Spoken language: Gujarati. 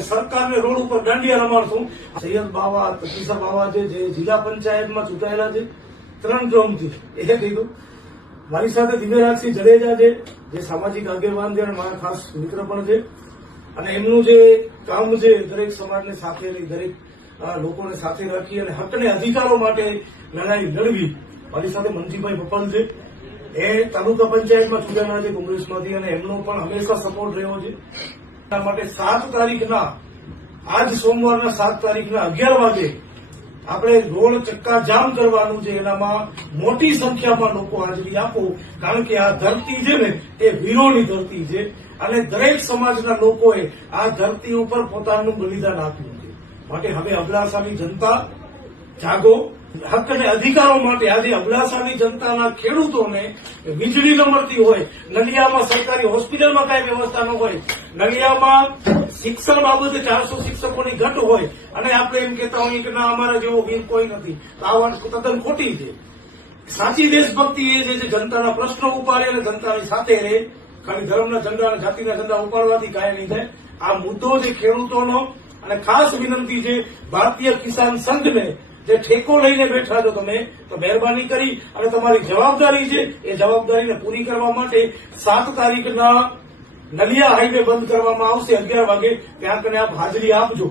સરકારને રોડ ઉપર દાંડિયા રમાડશું સૈયદ બાવા તકીસા બાવા જે જિલ્લા પંચાયતમાં ચૂંટાયેલા છે ત્રણ ટર્મથી એ કીધું મારી સાથે દિવ્યરાજસિંહ જડેજા છે જે સામાજિક આગેવાન છે અને મારા ખાસ મિત્ર પણ છે અને એમનું જે કામ છે દરેક સમાજને સાથે દરેક લોકોને સાથે રાખી અને હકને અધિકારો માટે લડાઈ લડવી મારી સાથે મનજીભાઈ પપલ છે એ તાલુકા પંચાયતમાં ચૂંટાયેલા છે કોંગ્રેસમાંથી અને એમનો પણ હંમેશા સપોર્ટ રહ્યો છે માટે સાત તારીખના આજ સોમવારના સાત તારીખના અગિયાર વાગે આપણે રોડ ચક્કા જામ કરવાનું છે એનામાં મોટી સંખ્યામાં લોકો હાજરી આપો કારણ કે આ ધરતી છે ને એ વીરોની ધરતી છે અને દરેક સમાજના લોકોએ આ ધરતી ઉપર પોતાનું બલિદાન આપ્યું છે માટે હવે અબડાસાની જનતા જાગો હક અને અધિકારો માટે આજે અબડાસાની જનતાના ખેડૂતોને વીજળી ન મળતી હોય નલિયામાં સરકારી હોસ્પિટલમાં કાંઈ વ્યવસ્થા ન હોય નલિયામાં શિક્ષણ બાબતે ચારસો શિક્ષકોની ઘટ હોય અને આપણે એમ કહેતા હોઈએ કે ના અમારા જેવો વીર કોઈ નથી તો આ વાત તદ્દન ખોટી છે સાચી દેશભક્તિ એ છે જે જનતાના પ્રશ્નો ઉપાડે અને જનતાની સાથે રહે ખાલી ધર્મના ઝંડા અને જાતિના ઝંડા ઉપાડવાથી કાંઈ નહીં થાય આ મુદ્દો જે ખેડૂતોનો અને ખાસ વિનંતી છે ભારતીય કિસાન સંઘને જે ઠેકો લઈને બેઠા છો તમે તો મહેરબાની કરી અને તમારી જવાબદારી છે એ જવાબદારીને પૂરી કરવા માટે સાત તારીખના નલિયા હાઈવે બંધ કરવામાં આવશે અગિયાર વાગે ત્યાં કને આપ હાજરી આપજો